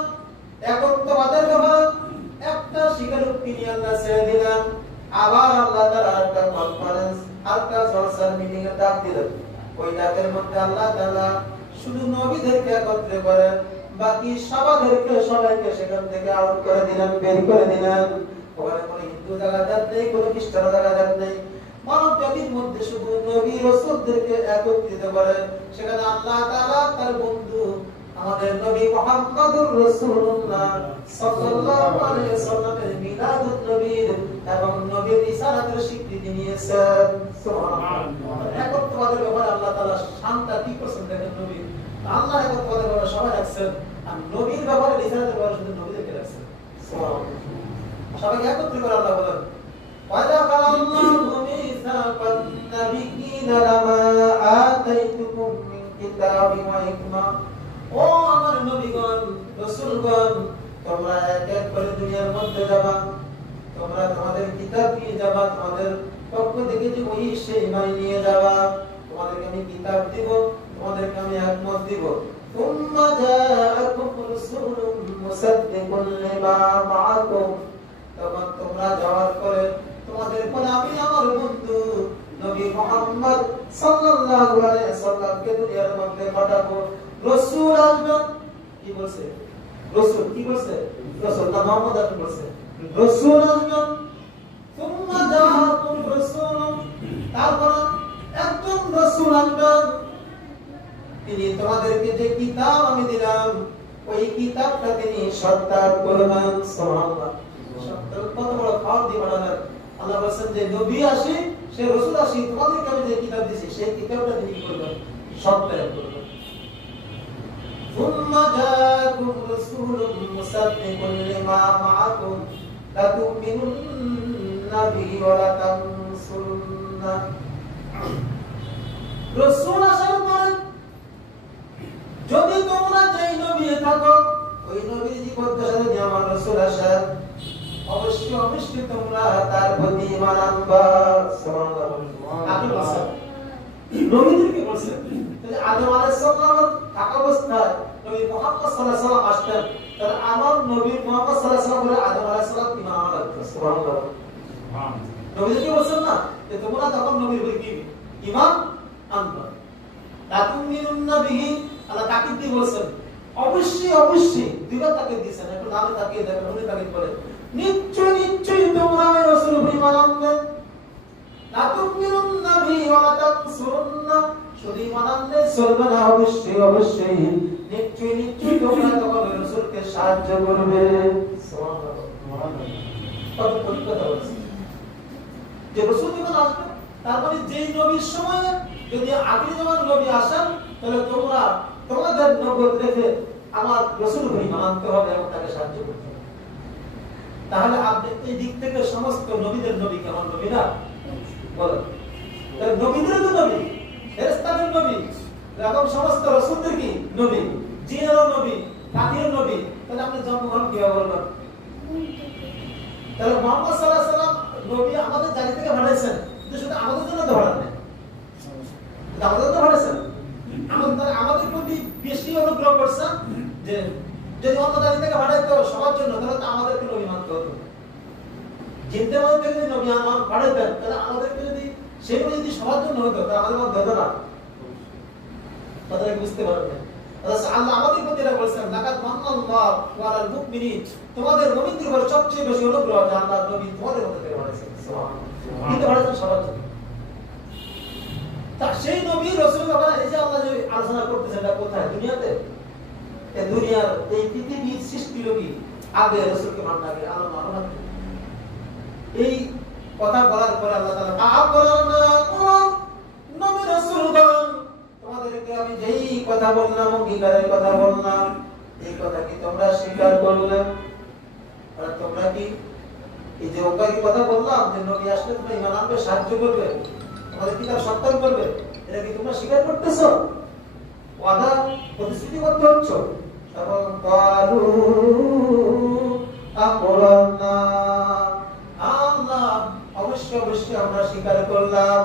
একত্ববাদের ব্যাপারে একটা স্বীকারোক্তি নিয়ে আল্লাহ ছেড়ে দিলেন। আবার আল্লাহ তাআলা একটা কনফারেন্স, একটা জলসার মিটিং এর ডাক দিলেন। ওই ডাকের মধ্যে আল্লাহ তাআলা শুধু নবীদেরকে একত্রে করে বাকি সবাইকে সেখান থেকে আউট করে দিলেন, বের করে দিলেন। ওখানে কোনো হিন্দু জায়গা নেই, কোনো খ্রিস্টান জায়গা নেই, মানব জাতির মধ্যে শুধু নবী রাসূলদেরকে একত্রিত করে, সেখানে আল্লাহ তাআলা তার বন্ধু আমাদের নবী মুহাম্মদুর রাসূলুল্লাহ সাল্লাল্লাহু আলাইহি ওয়াসাল্লামের মিলাদুন নবীর এবং নবীর রিসালাতের স্বীকৃতি নিয়েছেন। সুবহানাল্লাহ। একত্ববাদের ব্যাপারে আল্লাহ তাআলা শানটা কি করছেন দেখেন। নবী আল্লাহ একত্ববাদের ব্যাপারে সবাই রাখছেন, আর নবীর ব্যাপারে রিসালাতের ব্যাপারে শুধু নবীদেরকে রাখছেন। সুবহানাল্লাহ। সবাইকে একত্রিত করে আল্লাহ বলেন وَلَقَدْ اللَّهُ مِيثَاقَ النَّبِيِّينَ لَمَا آتَيْتُكُم مِّن كِتَابٍ وَحِكْمَةٍ। ও আমার নবীগণ রাসূলগণ, তোমরা এক এক করে দুনিয়ার মধ্যে যাবা, তোমরা তোমাদের কিতাব নিয়ে যাবা, তোমাদের পক্ষ থেকে যে ওহী সেই মানে নিয়ে যাবা, তোমাদেরকে আমি কিতাব দিব, তোমাদেরকে আমি হিকমত দিব। ثُمَّ جَاءَكُمْ رَسُولٌ مُصَدِّقٌ لِمَا مَعَكُمْ। তখন তোমরা যাওয়ার পরে তোমাদের পরে আমি আমার বন্ধু নবী মুহাম্মদ সাল্লাল্লাহু আলাইহি ওয়াসাল্লামকে দুনিয়ার মধ্যে পাঠাবো। রাসূল আসবেন, কি বলছে? রাসূল কি বলছে? রাসূল না মুহাম্মদ আসবেন বলছে। রাসূল আসবেন, সুম্মা জাআকুম রাসূলুন, তারপর একজন রাসূল আসবেন, তিনি তোমাদেরকে যে কিতাব আমি দিলাম ওই কিতাবটা তিনি সত্যার করবেন। সুবহানাল্লাহ। কত বড় খাওয়ার দিয়ে বানালেন। আল্লাহ বলেন যে নবী আসে, সে রাসূল আসে, তোমাদেরকে আমি যে কিতাব দিয়েছি সেই কিতাবটা তিনি কি করবেন? সত্যায়ন করবেন। ثُمَّ جَاءَكُمْ رَسُولٌ مُصَدِّقٌ لِمَا مَعَكُمْ لَتُؤْمِنُنَّ بِهِ وَلَتَنصُرُنَّهُ। রাসূল আসার পরে যদি তোমরা যেই নবী থাকো, ওই নবীর জীবদ্দশায় যদি আমার রাসূল আসে, অবশ্যই অবশ্যই তোমরা তার প্রতি ঈমান আনবা। সুবহানাল্লাহ। আপনি বলছেন নবীদেরকে বলছেন তাহলে আদম আলাইহিস সালাম থাকা অবস্থায় নবী মুহাম্মদ সাল্লাল্লাহু আলাইহি ওয়াসাল্লাম আসতেন, তাহলে আমার নবী মুহাম্মদ সাল্লাল্লাহু আলাইহি ওয়াসাল্লাম বলে আদম আলাইহিস সালাম ঈমান আনা লাগতো। সুবহানাল্লাহ। নবীদেরকে বলছেন না যে তোমরা তখন নবীর প্রতি কি ঈমান আনবা। লাতুমিনুন্না বিহি, আল্লাহ তাকিদ দিয়ে বলছেন অবশ্যই অবশ্যই, দুইবার তাকিদ দিয়েছেন, একটু নামে তাকিয়ে দেখেন, উনি তাকিদ বলেন নিশ্চয় নিশ্চয়ই তোমরা আমার রাসূল উপর ঈমান আনবে। লাতুমিনুন্না বিহি ওয়া লাতানসুরুন্না, শুধু ঈমান আনলে চলবে না, অবশ্যই অবশ্যই নিশ্চয়ই নিশ্চয়ই তোমরা তখন রাসূলকে সাহায্য করবে। সুবহানাল্লাহ। কত পরিকথা বলছে যে রাসূল যখন আসবে, তারপরে যেই নবীর সময়ে যদি আখিরি জামানার নবী আসেন, তাহলে তোমরা তোমাদের নবুয়ত রেখে আমার রাসূল উপর ঈমান আনতে হবে এবং তাকে সাহায্য করতে হবে। তাহলে আপনি এই দিক থেকে সমস্ত নবীদের নবী কেমন নবী না বলেন? তাহলে নবীদের তো নবী, ফেরেশতাদের নবী এবং সমস্ত রাসূলদের কি নবী, জিনেরও নবী, পাখিরও নবী। তাহলে আপনি জন্মগ্রহণ কিভাবে বলবেন? তাহলে মুহাম্মদ সাল্লাল্লাহু আলাইহি ওয়াসাল্লাম নবী আমাদের জাতি থেকে পাঠাইছেন, কিন্তু শুধু আমাদের জন্য তো পাঠান না, আমাদের তো পাঠাইছেন, আমাদের প্রতি বেশি অনুগ্রহ করছেন। যে যদি অন্য জাতি থেকে পাঠাইতো সবার জন্য, তাহলে তো আমাদেরকে নবী মানতে হতো। জিনদের মধ্যে যদি নবী পাঠাইতেন, তাহলে আমাদেরকে যদি সেগুলো যদি সবার জন্য হতো, তাহলে আমাদের মধ্যে হতো না। কথাটা বুঝতে পারবেন? আল্লাহ আমাদের প্রতি এটা বলছেন, লাকাদ মান্নাল্লাহু আলাল মুমিনিন, তোমাদের মুমিনদের উপর সবচেয়ে বেশি অনুগ্রহ যে আল্লাহ নবী তোমাদের মধ্যে থেকে পাঠাইছেন। সুবহানাল্লাহ। কিন্তু পাঠাইছেন সবার জন্য। তা সেই নবী রাসূল ব্যাপারে এই যে আল্লাহ যে আলোচনা করতেছেন, এটা কোথায়? দুনিয়াতে। এই দুনিয়ার এই পৃথিবীর সৃষ্টির কি আগে রাসূলকে মানতে হবে, আল্লাহ মানতে হবে। এই কথা বলার পরে আল্লাহ তাআলা নবী রাসূলগণ, তোমাদেরকে আমি যেই কথা বললাম, অঙ্গীকারের কথা বললাম, এই কথা কি তোমরা স্বীকার করলে? আর তোমরা কি এই যে অঙ্গীকারের কথা বললাম যে নবী আসলে তোমরা ঈমান আনবে, সাহায্য করবে, তোমাদের কিতাব সত্যায়ন করবে, এটা কি তোমরা স্বীকার করতেছো? ওয়াদা প্রতিশ্রুতিবদ্ধ হচ্ছ? এবং ক্বালু আকরারনা, আল্লাহ অবশ্যই অবশ্যই আমরা স্বীকার করলাম।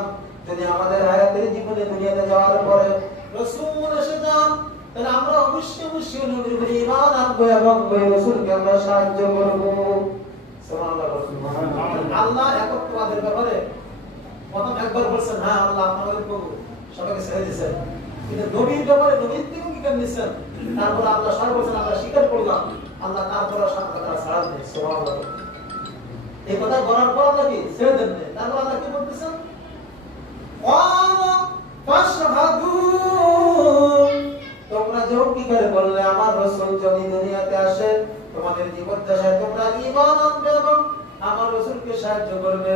যদি আমাদের হায়াতের জীবনে দুনিয়াতে যাওয়ার পরে রাসূল এসে যান, তাহলে আমরা অবশ্যই অবশ্যই নবীর উপর ঈমান আনবো এবং ওই রাসূলকে আমরা সাহায্য করব। সুবহানাল্লাহ। আল্লাহ একত্ববাদের ব্যাপারে প্রথম একবার বলছেন, হ্যাঁ আল্লাহ আপনাদের প্রভু, সবাইকে ছেড়ে দিয়েছেন। কিন্তু নবীর ব্যাপারে নবীর থেকেও কি নিয়েছেন? তারপর আল্লাহ সবাই বলছেন আমরা স্বীকার করলাম, আল্লাহ তারপর তারা ছাড়া দেন। সুবহানাল্লাহ। এই কথা বলার পর আল্লাহ কি ছেড়ে দেন? তারপর আল্লাহ কি বলতেছেন? ফাশহাদু, তোমরা যে অঙ্গীকার করলে আমার রাসূল যদি দুনিয়াতে আসে তোমাদের জীবদ্দশায় তোমরা ঈমান আনবে এবং আমার রাসূলকে সাহায্য করবে,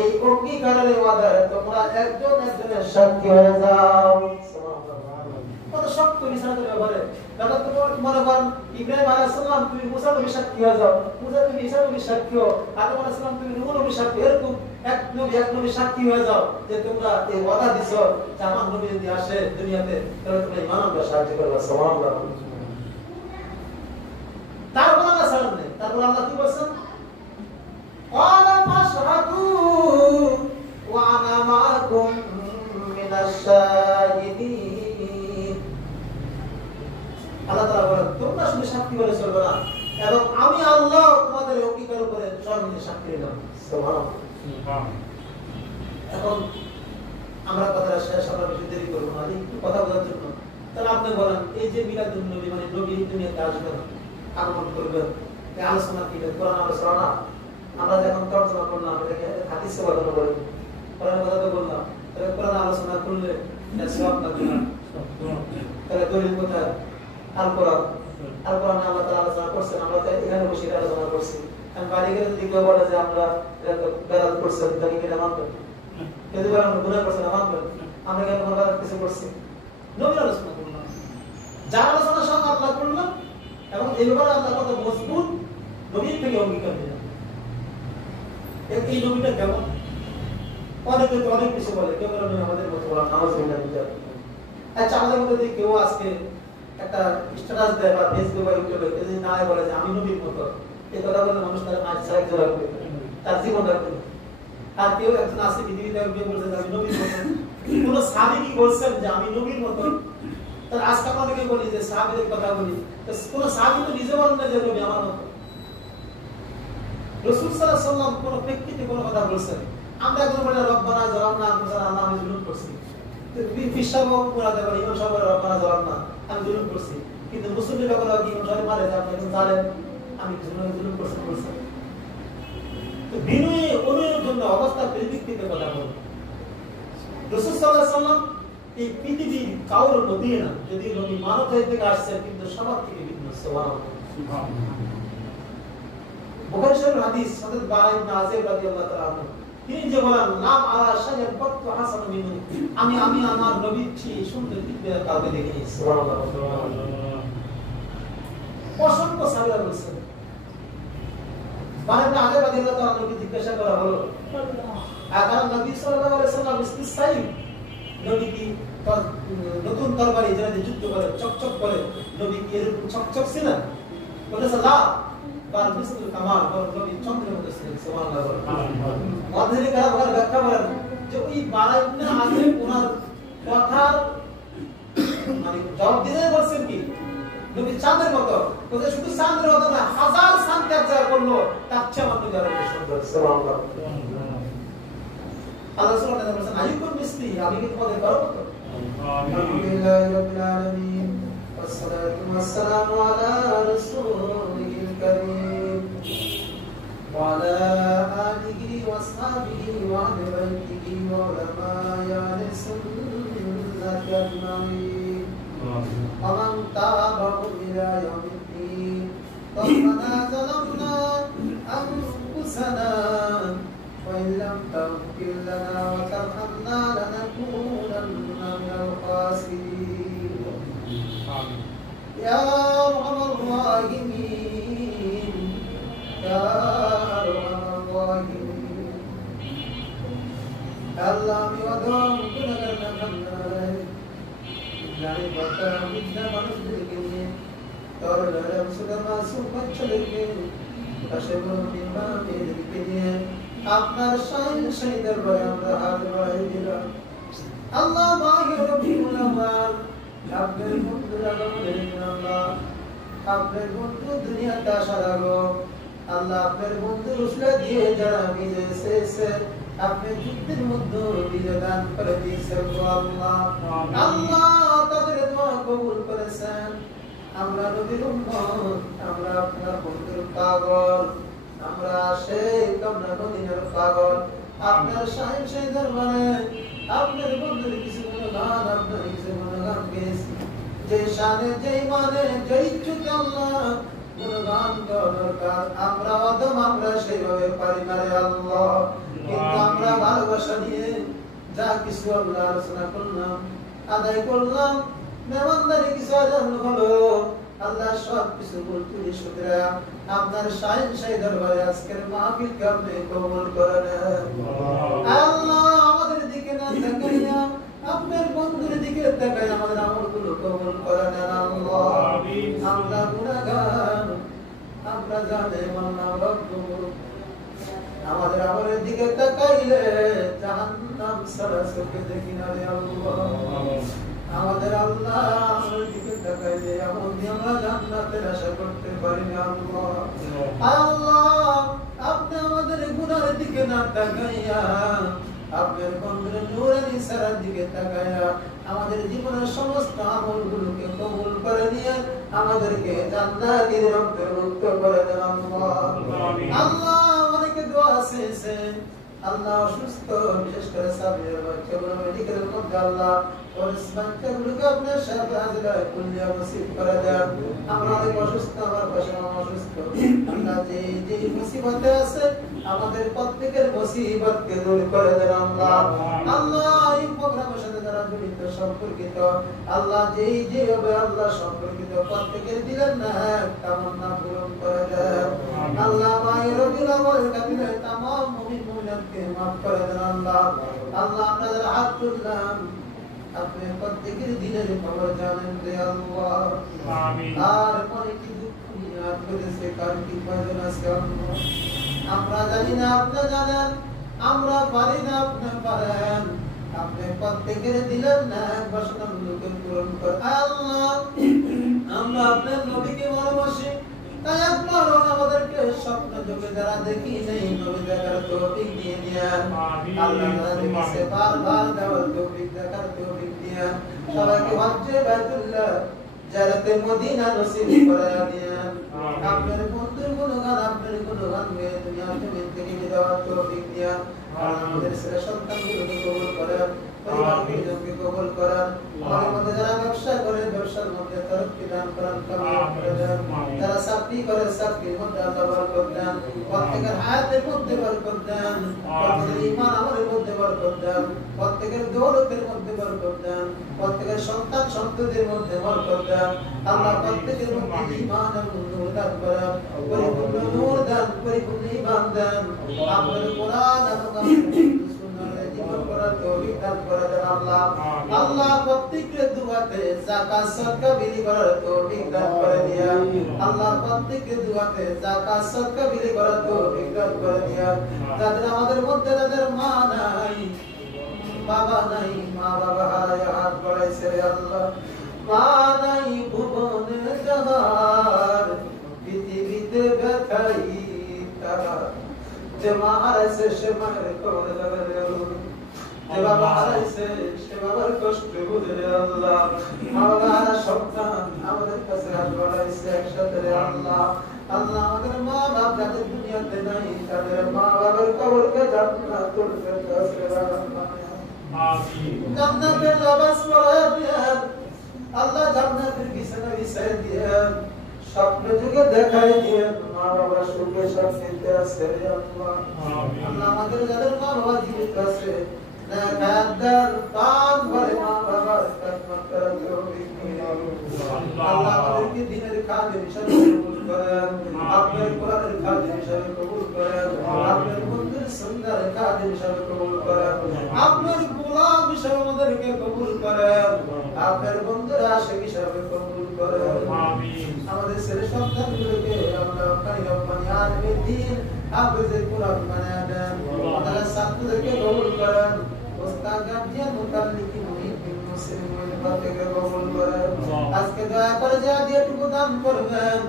এই অঙ্গীকারের ওয়াদায় তোমরা একজন একজনের সাক্ষী হয়ে যাও। কত শক্ত বিষয় ব্যাপারে দাদা, তোমার মনে করেন ইব্রাহিম আলাইহিস সালাম তুমি মুসা নবীর সাক্ষী হয়ে যাও, মুসা নবী ঈসা নবীর সাক্ষী হও, আদম আলাইহিস সালাম তুমি নূহ নবীর সাক্ষী, এরকম এক নবী সাক্ষী হয়ে যাও যে তোমরা এই ওয়াদা দিছো যে আমার নবী যদি আসে দুনিয়াতে তাহলে তোমরা ঈমান আনবে, সাহায্য করবে। সুবহানাল্লাহ। তারপর আল্লাহ সালাম নেই, তারপর আল্লাহ কি বলছেন? ক্বালা ফাশহাদু ওয়া আনা মাআকুম মিনাশ শাহিদিন। আল্লাহ তাআলা বলেন তোমরা শুধু সাক্ষী বলে চলবে না, এবং আমি আল্লাহ তোমাদের অঙ্গীকার উপরে সর্বদা সাক্ষী দিলাম। সুবহানাল্লাহ। এখন আমরা কথাটা শেষ, আমরা বেশি দেরি করব না, একটু কথা বলার জন্য। তাহলে আপনি বলেন এই যে মিলাদুন নবী মানে নবী দুনিয়াতে আসবেন, আগমন করবেন, এই আলোচনা কি কোরআন আলোচনা না? আমরা যখন তর্জমা করলাম এটাকে হাদিসে বর্ণনা করি, কোরআন কথা তো বললাম, তাহলে কোরআন আলোচনা করলে এটা সওয়াব না গুনাহ? তাহলে দলিল কোথায়? আল কোরআন। আল কোরআনে আল্লাহ তাআলা আলোচনা করছেন, আমরা তো এখানে বসে আলোচনা করছি। আমি বাড়ি গেলে যদি কেউ বলে যে আমরা বেরাত করছেন, তাহলে কি মানবেন? যদি বলেন গুনাহ করছেন মানবেন? আমরা কেন বেরাত কিছু করছি? নবীর আলোচনা করলাম, যার আলোচনা সঙ্গে আল্লাহ করলাম, এবং এই ব্যাপারে আল্লাহ কত মজবুত নবীর থেকে অঙ্গীকার দিলাম। এই নবীটা কেমন? অনেকে তো অনেক কিছু বলে, কেউ বলে আমাদের মতো বলা নামাজ বিনা বিচার। আচ্ছা, আমাদের মধ্যে যদি কেউ আজকে একটা স্ট্যাটাস দেয় বা ফেসবুকে ইউটিউবে যদি না বলে যে আমি নবীর মতো, এই কথা বলে মানুষ তার মাঝ ছাড়া জোড়া করে তার জীবন রাখবে। আর কেউ একজন আছে পৃথিবীতে কেউ বলছে যে আমি নবীর মতো, কোন সাহাবী কি বলছেন যে আমি নবীর মতো? তার আজকে আমরা অনেকে বলি যে সাহাবীদের কথা বলি, কোন সাহাবী তো নিজে বলেন না যে নবী আমার মতো। রাসূল সাল্লাল্লাহু আলাইহি ওয়াসাল্লাম কোন ব্যক্তিতে কোন কথা বলছেন? আমরা একজন বলি রব্বানা যালামনা আনফুসানা, আল্লাহ আমি জুলুম করছি। ফিশাবো মুরাদে বলি ইমাম সাহেব রব্বানা যালামনা, আমি জুলুম করছি। কিন্তু মুসলিমরা বলে কি ইমাম সাহেব মারে যে আপনি একজন জালেম, আমি জুলুম করছি বলছেন। তো বিনয়ে অনুয়ের জন্য অবস্থা পরিপ্রেক্ষিতে কথা বলেন। রাসূল সাল্লাল্লাহু আলাইহি ওয়াসাল্লাম এই পৃথিবীর কাউর নবী না, যদি নবী মানব জাতি থেকে আসছে কিন্তু সবার থেকে ভিন্ন। সুবহানাল্লাহ। বুখারী শরীফের হাদিস হযরত বারা ইবনে আযিব রাদিয়াল্লাহু তাআলা আনহু তিনি যে বলেন নাম আলা শাজার ফাতু হাসান মিনু, আমি আমার নবীর চেয়ে সুন্দর পৃথিবীর কাউকে দেখিনি। সুবহানাল্লাহ। অসংখ্য সাহাবা বলেছেন। বারা ইবনে আযিব রাদিয়াল্লাহু তাআলা আনহুকে জিজ্ঞাসা করা হলো, আগার নবী সাল্লাল্লাহু আলাইহি ওয়াসাল্লাম ইসতিসাইব, নবী কি নতুন তরবারি যেটা যুদ্ধ করে চকচক করে, নবী কি এরকম চকচক ছিলেন? বলেছে না, বাল মিসলুল কামাল, নবী চন্দ্রের মতো ছিলেন। সুবহানাল্লাহ। অর্ধেক কারণ ব্যাখ্যা করেন যে ওই বারা ইবনে আযিব ওনার কথার মানে জবাব দিতে বলছেন কি নবী চাঁদের মতো, বলে শুধু চাঁদের মতো না, হাজার চাঁদ ক্যাপচার করলো তার চেয়ে আমার নবী আরো সুন্দর। সুবহানাল্লাহ। আল্লাহ সুবহানাহু ওয়া তাআলা বলেন আইয়ুকুম মিসলি, আমি কি তোমাদের কারো মতো? আলহামদুলিল্লাহি রাব্বিল আলামিন, ওয়াসসালাতু ওয়াসসালামু আলা রাসূলিল কারীম ওয়া আলা আলিহি ওয়া সাহবিহি ওয়া আহলি বাইতিহি ওয়া উলামায়ে আহলি সুন্নাতি আজমাইন ওয়া মান তাবি'আহুম ইলা ইয়াউমিদ্দিন। ربنا ظلمنا أنفسنا وإن لم تغفر لنا وترحمنا لنكونن من الخاسرين. يا أرحم الراحمين، يا أرحم الراحمين. الله يودعون كنا كنا জানি কথা বিদ্যা মানুষদেরকে নিয়ে তোর লড়াই সুদা মাসুম বাচ্চাদেরকে পাশে বলবেন বাবাদেরকে নিয়ে আপনার শাহী দরবারে আমরা হাত বাড়িয়ে দিলাম। আল্লাহ মাহির রব্বুল আলামিন, আপনার বন্ধুরা বলেন আল্লাহ, আপনার বন্ধু দুনিয়াতে আসার আগে আল্লাহ আপনার বন্ধু রসুলা দিয়ে যারা বিজয় এসেছে আপনি যুদ্ধের মধ্যে বিজয় দান করে দিয়েছেন আল্লাহ। আল্লাহ তাদের দোয়া কবুল করেছেন। আমরা নবীর উম্মত, আমরা আপনার বন্ধুর পাগল, আমরা আশিক, আমরা মদিনার পাগল। আপনার শাহিন সেই দরবারে আপনার বন্ধুর কিছু গুণগান আপনার কিছু গুণগান গেয়েছি যে শানে যে মানে যে ইচ্ছুতে আল্লাহ গুণগান গাওয়া দরকার আমরা অদম আমরা সেইভাবে পারি না রে আল্লাহ কিন্তু আমরা ভালোবাসা নিয়ে যা কিছু আল্লাহ আলোচনা করলাম আদায় করলাম মেহমানদারি কিছু আয়োজন হলো আল্লাহ সব কিছু বলতে শুকরিয়া আপনার শাহিন সেই দরবারে আজকের মাহফিলকে আপনি কবুল করে নেন আল্লাহ আমাদের দিকে না তাকাইয়া আপনার বন্ধুর দিকে তাকাইয়া আমাদের আমলগুলো কবুল করে নেন আল্লাহ আমরা গুনাহগার আমরা জানেন আল্লাহ রব্বুল আমাদের আমলের দিকে তাকাইলে জাহান্নাম ছাড়া চোখে দেখি না রে আল্লাহ আমাদের আল্লাহ আমাদের দিকে তাকাইলে আমরা জান্নাতের আশা করতে পারি না আল্লাহ আল্লাহ আপনি আমাদের গুনাহের দিকে না তাকাইয়া আপনার বন্ধুর নূরানি সারার দিকে তাকাইয়া আমাদের জীবনের সমস্ত আমলগুলোকে কবুল করে নিয়ে আমাদেরকে জান্নাতের অন্তর্ভুক্ত করে দেন আল্লাহ আল্লাহ অনেকে দোয়া আছে আল্লাহ অসুস্থ বিশেষ করে সাবিরের বাচ্চাগুলো মেডিকেলের মধ্যে আল্লাহ বাচ্চাগুলোকে আপনার সাথে হাজিরায় কুলিয়া নসিব করে দেন আমরা অনেক অসুস্থ আমার পাশে অসুস্থ আল্লাহ যে মুসিবতে আছে আমাদের প্রত্যেকের মুসিবতকে দূর করে দেন আল্লাহ আল্লাহ এই প্রোগ্রামের সাথে যারা জড়িত সম্পর্কিত আল্লাহ যেভাবে আল্লাহ সম্পর্কিত প্রত্যেকের দিলেন না তামান্না পূরণ করে দেন আল্লাহ মায়ের রবিউল আউয়ালের কাবিলে तमाम মুমিন মুমিনাতকে maaf করে দেন আল্লাহ আল্লাহ আমরা যারা হাত তুললাম আপনি প্রত্যেকের দিনের খবর জানেন রে আল্লাহ আমিন আর অনেক দুঃখ নিয়ে করেছে কার কি প্রয়োজন আছে আল্লাহ আমরা জানি না আপনি জানেন আমরা পারি না আপনি পারেন আপনি প্রত্যেকের দিলেন না বাসনাগুলোকে পূরণ করে আল্লাহ আমরা আপনার নবীকে ভালোবাসি তাই আপনার আমাদেরকে স্বপ্ন যোগে যারা দেখি নেই নবী দেখার তৌফিক দিয়ে দিয়েন আল্লাহ তাআলাকে বারবার দেওয়ার তৌফিক দেখার তৌফিক দিয়েন সবাইকে হজ্জে বাইতুল্লাহ জিয়ারতে মদিনা নসিব করে দিয়েন আপনার বন্ধুর গুণগান গেয়ে দুনিয়া থেকে দেওয়ার তৌফিক দিয়েন আমাদের ছেলে সন্তানগুলোকে কবুল করেন পরিবারকে কবুল করেন আমাদের মধ্যে যারা ব্যবসা করে ব্যবসার মধ্যে তরক্কি দান করেন কামিয়াব করে দেন যারা চাকরি করে চাকরির মধ্যে আল্লাহ বরকত দেন প্রত্যেকের হায়াতের মধ্যে বরকত দেন প্রত্যেকের ঈমান আমলের মধ্যে বরকত দেন প্রত্যেকের দৌলতের মধ্যে বরকত দেন প্রত্যেকের সন্তান সন্ততির মধ্যে বরকত দেন আল্লাহ প্রত্যেকের মধ্যে ঈমান এবং নূর দান করেন পরিপূর্ণ নূর দান পরিপূর্ণ ঈমান দেন আপনার কোরআন এবং সুন্নাহর জীবন করার তৌফিক দান করে দেন আল্লাহ আল্লাহ প্রত্যেকের দুআতে যাকাত সদকা বিলি করার তৌফিক দান করে দিয়া আল্লাহ প্রত্যেকের দুআতে যাকাত সদকা বিলি করার তৌফিক দান করে দিয়া যাদের আমাদের মধ্যে যাদের মা নাই বাবা নাই মা বাবা হারায় হাত বাড়াইছে রে আল্লাহ মা নাই ভুবনে যাহার পৃথিবীতে ব্যথাই তারা যে মা হারাইছে সে মায়ের কবরে যাবে রে আল্লাহ যে বাবা হারাইছে সে বাবার কষ্ট বুঝে রে আল্লাহ মা বাবা হারা সন্তান আমাদের কাছে হাত বাড়াইছে একসাথে রে আল্লাহ আল্লাহ আমাদের মা বাপ যাদের দুনিয়াতে নাই তাদের মা বাবার কবরকে জান্নাতুল ফেরদাউসে জান্নাতের লাবাস পরায় দিয়েন আল্লাহ জান্নাতের বিছানা বিছায় দিয়েন স্বপ্ন যুগে দেখাই দিয়েন মা বাবা সুখে শান্তিতে আছে রে আল্লাহ আল্লাহ আমাদের যাদের মা বাবা জীবিত আছে নেকাদার পাক ভরে মা বাবার খেদমত করার তৌফিক দিন আল্লাহ আমাদেরকে দ্বীনের খাদেম হিসেবে কবুল করেন আপনার কোরআনের খাদেম হিসেবে কবুল করেন আপনার বন্ধুর সুন্দর খাদেম হিসেবে কবুল করেন আপনার গোলাম হিসেবে আমাদেরকে কবুল করেন আপনার বন্ধুর আশিক হিসেবে কবুল করেন আমিন আমাদের ছেলে সন্তানগুলোকে আল্লাহ কারি রব্বানি আলামিন দিন হাফেজে কোরআন বানায় দেন আল্লাহ ছাত্রদেরকে কবুল করেন ওস্তাদ গার্জিয়ান মুতাল্লিকি মুহিদ্দিন মুসলিম ওয়াইবাকে কবুল করেন আজকে দয়া করে যা দিয়ে টুকু দান করবেন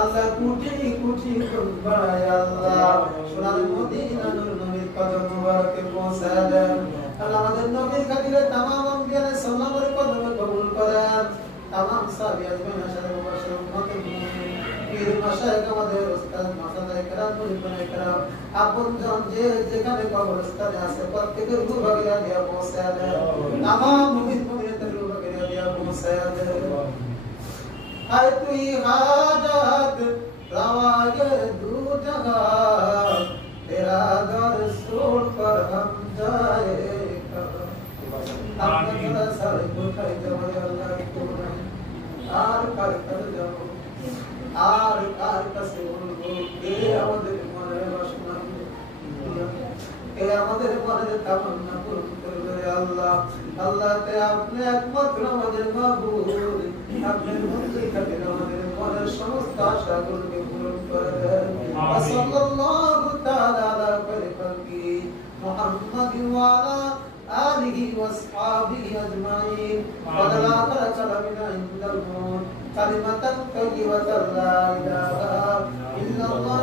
আল্লাহ কোটি কোটি গুণ বাড়ায় আল্লাহ সোনার মদিনা নূর নবীর কদম মুবারকে পৌঁছায় দেন আল্লাহ আমাদের নবীর খাতিরে तमाम আম্বিয়া সাল্লাল্লাহু আলাইহি কদমে কবুল করেন तमाम সাহাবী আজমাইন আশারে মুবাশশির উম্মতুল মুমিনিন পীর মাশায়েখ আমাদের উস্তাদ মাশায়েখ کرام মুরিদান کرام আপনজন যে যেখানে কবরস্থানে আছে প্রত্যেকের রূহ বাগিরা দিয়া পৌঁছায় দেয় तमाम মুমিন মুমিনাতের রূহ বাগিরা দিয়া পৌঁছায় দেয় আয় তুই হাজাত रवाए दू जगह तेरा दर छोड़ कर हम जाए अपने जरा सारे को खाई जाओ अल्लाह को आर कर जाओ आर कार कसे उनको के আমাদের মনে বাসনা কে আমাদের মনে তামান্না পূরণ করবে আল্লাহ আল্লাহ তে আপনি একমাত্র আমাদের মাবুদ আপনার মধ্যে খাतिर আমাদের মনের সমস্ত আশাগুলোকে পূরণ করে দেন সাল্লাল্লাহু তাআলা আলা খালিকি মুহাম্মদ ওয়া আলা আলিহি ওয়া আসহাবিহি আজমাইন ওয়া লা তারাকা মিনা ইনদাল মউত কালিমাতান তাইয়্যিবাতান লা ইলাহা ইল্লাল্লাহ